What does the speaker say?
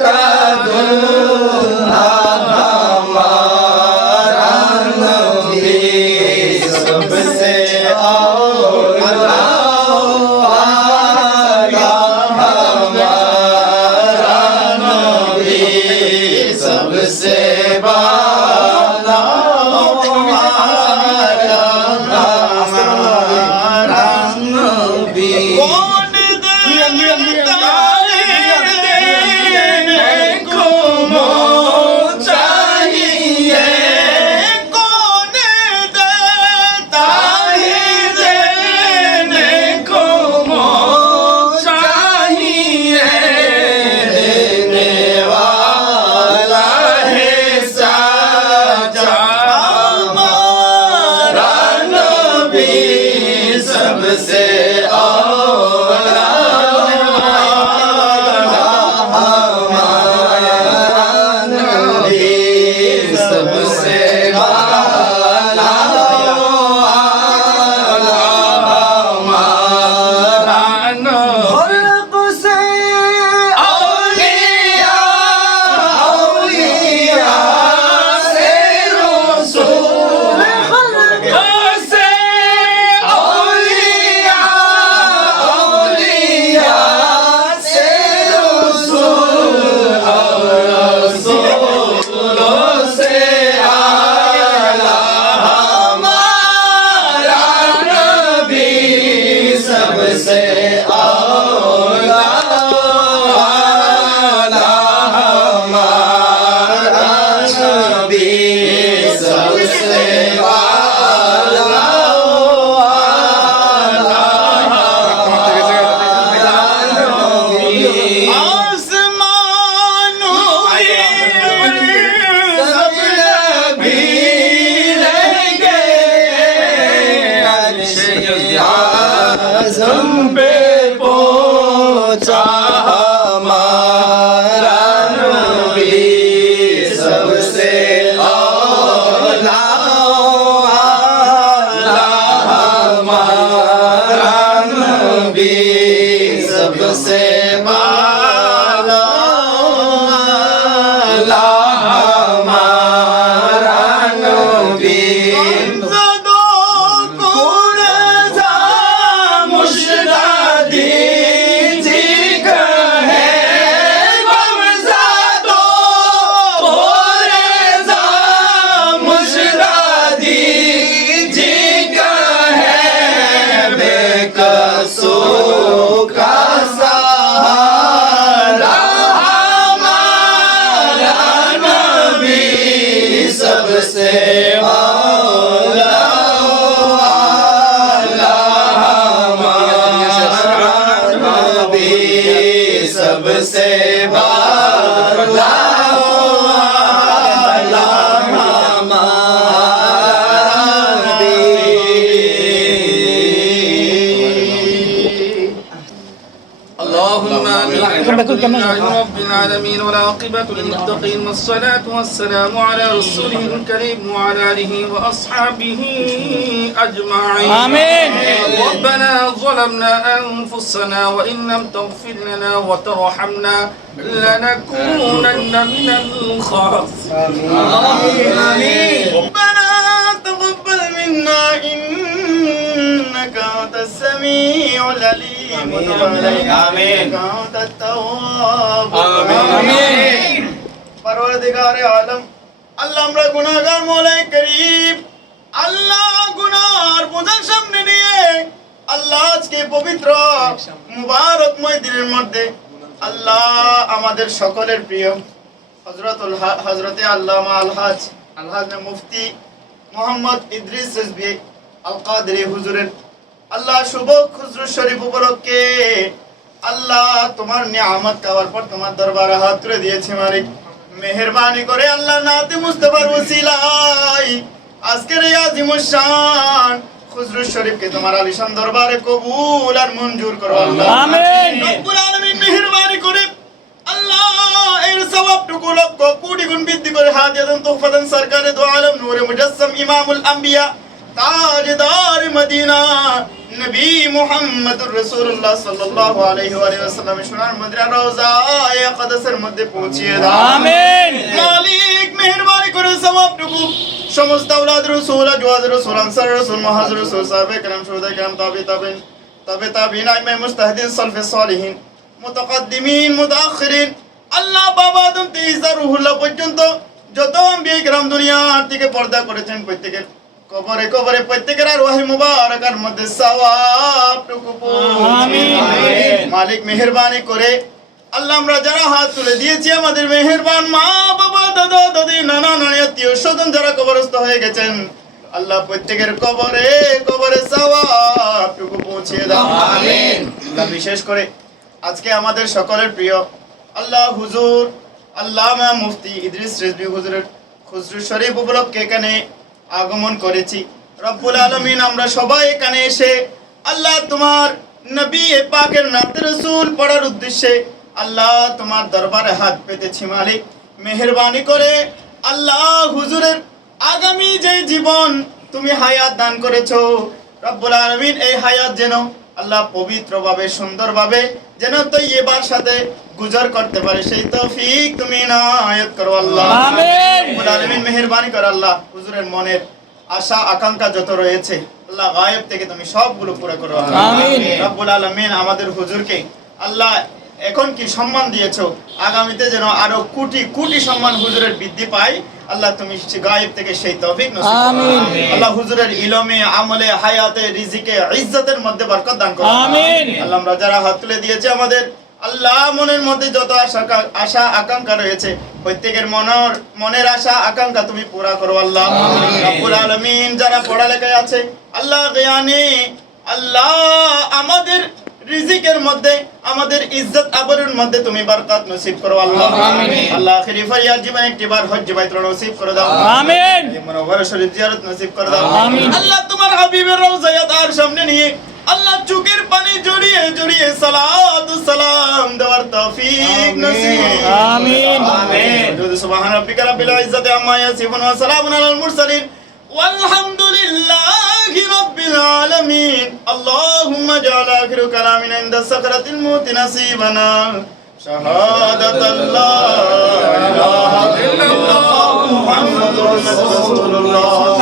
কাদো say الحمد لله رب العالمين والعاقبة للمتقين والصلاة والسلام على رسوله الكريم وعلى آله وأصحابه أجمعين. آمين. ربنا ظلمنا أنفسنا وإن لم تغفر لنا وترحمنا لنكونن من الخاسرين. ربنا تقبل منا إنك أنت السميع العليم. وتب علينا إنك أنت التواب آمين. পরওয়ারদিগারে Alam আল্লাহ আমরা গুনাহগার মৌলাই করিম আল্লাহ গুনার বোঝার সামনে নিয়ে আল্লাহ আজকে পবিত্র মুবারকময় দিনের মধ্যে আল্লাহ আমাদের সকলের প্রিয় হজরতুল হজরতে আল্লামা আলহাজ আলহাজ মুফতি মোহাম্মদ ইদ্রিস রেজবি আল কাদরি হুজুরের আল্লাহ শুভ খুজরু শরীফ উপলক্ষে আল্লাহ তোমার নিয়ামত খাওয়ার পর তোমার দরবারে হাত তুলে দিয়েছি মালিক। মেহেরবানি করে আল্লাহ নাতে মুস্তফার ওসিলাই আজকের এই শরীফকে তোমার আলিশান দরবারে কবুল আর মঞ্জুর করো আল্লাহ। আমিন। রব্বুল আলামিন মেহেরবানি করে আল্লাহ এর সওয়াবটুকু লক্ষ কোটি গুণ বৃদ্ধি করে হাদিয়াদান তোহফাদান সরকারে দো আলম নূরে মুজাসসাম ইমামুল আম্বিয়া তাজদার মদিনা নবী মুহাম্মদুর রাসূলুল্লাহ সাল্লাল্লাহু আলাইহি ওয়া সাল্লাম সোনার মদিনা রওজায়ে আকদাসের মধ্যে পৌঁছিয়ে দাও আমিন। মালিক মেহেরবানি করে সওয়াবটুকু সমস্ত আওলাদ রাসূল আজওয়াজ রাসূল আনসার রাসূল মুহাজির রাসূল সাহাবে کرام শুহাদা کرام তাবি তাবিন তবে তাবিন আইমে মুস্তাহিদিন সালফে সালিহিন মুতাকাদ্দিমিন মুতাআখিরিন আল্লাহ বাবা আদম তেইজা রুহুল্লাহ পর্যন্ত যত আম্বিয়া کرام দুনিয়ার থেকে পর্দা করেছেন প্রত্যেকের কবরে কবরে প্রত্যেকের আর ওয়াহি মুবারকার মধ্যে সওয়াবটুকু আমিন। মালিক মেহেরবানি করে আল্লাহ আমরা যারা হাত তুলে দিয়েছি আমাদের মেহেরবান মা বাবা দাদা দাদি নানা নানি আত্মীয় স্বজন যারা কবরস্থ হয়ে গেছেন আল্লাহ প্রত্যেকের কবরে কবরে সওয়াবটুকু পৌঁছিয়ে দাও। আমিন। আল্লাহ বিশেষ করে আজকে আমাদের সকলের প্রিয় আল্লাহ হুজুর আল্লামা মুফতি ইদ্রিস রেজবি হুজুরের খুজরু শরীফ উপলক্ষে এখানে আগমন করেছি। রব্বুল আলমিন, আমরা সবাই এখানে এসে আল্লাহ তোমার নবী পাকের নাতে রসুল পড়ার উদ্দেশ্যে আল্লাহ তোমার দরবারে হাত পেতেছি মালিক। মেহেরবানি করে আল্লাহ হুজুরের আগামী যে জীবন তুমি হায়াত দান করেছ। রব্বুল আলমিন, এই হায়াত যেন আল্লাহ পবিত্রভাবে, সুন্দরভাবে যেন তো এবার সাথে গুজর করতে পারে সেই তৌফিক তুমি করো আল্লাহ। আমিন। রব্বুল আলামিন মেহেরবানি কর আল্লাহ। হুজুরের মনের আশা আকাঙ্ক্ষা যত রয়েছে আল্লাহ গায়েব থেকে তুমি সবগুলো পুরো করো আমিন। রব্বুল আলামিন আমাদের হুজুরকে আল্লাহ এখন কি সম্মান দিয়েছ? আগামীতে যেন আরও কোটি কোটি সম্মান হুজুরের বৃদ্ধি পায়। আল্লাহ তুমি গায়েব থেকে সেই তৌফিক নসিব আমিন। আল্লাহ হুজুরের ইলমে আমলে হায়াতে রিজিকে ইজ্জতের মধ্যে বরকত দান করো আমিন। আল্লাহ আমরা যারা হাত তুলে দিয়েছে আমাদের আল্লাহ মনের মধ্যে যত আশা আশা আকাঙ্ক্ষা রয়েছে প্রত্যেকের মনের মনের আশা আকাঙ্ক্ষা তুমি পুরা করো আল্লাহ রব্বুল আলামিন যারা পড়ালেখায় আছে আল্লাহ জ্ঞানে আল্লাহ আমাদের রিজিকের মধ্যে আমাদের ইজ্জত আবরুর মধ্যে তুমি বরকত নসিব করো আল্লাহ আল্লাহ আখিরি ফরিয়াদ জীবন একটি বার হজ বাইত নসিব করে দাও আমিন। এই মুনawwar শরীফ জিয়ারত নসিব করে দাও আমিন। আল্লাহ তোমার হাবিবের রওজায় তার সামনে নিয়ে আল্লাহ চোখের পানি জড়িয়ে জড়িয়ে সালাত ও সালাম দেওয়ার তৌফিক নসিব আমিন। আমিন দুরূদ সুবহান রাব্বিকা রাব্বিল ইজ্জাতি আম্মা ইয়াসিফুন ওয়া সালামুন আলাল মুরসালিন والحمد لله آخر كلامنا عند سكرة الموت نصيبنا شهادة الله لا إله إلا الله محمد رسول الله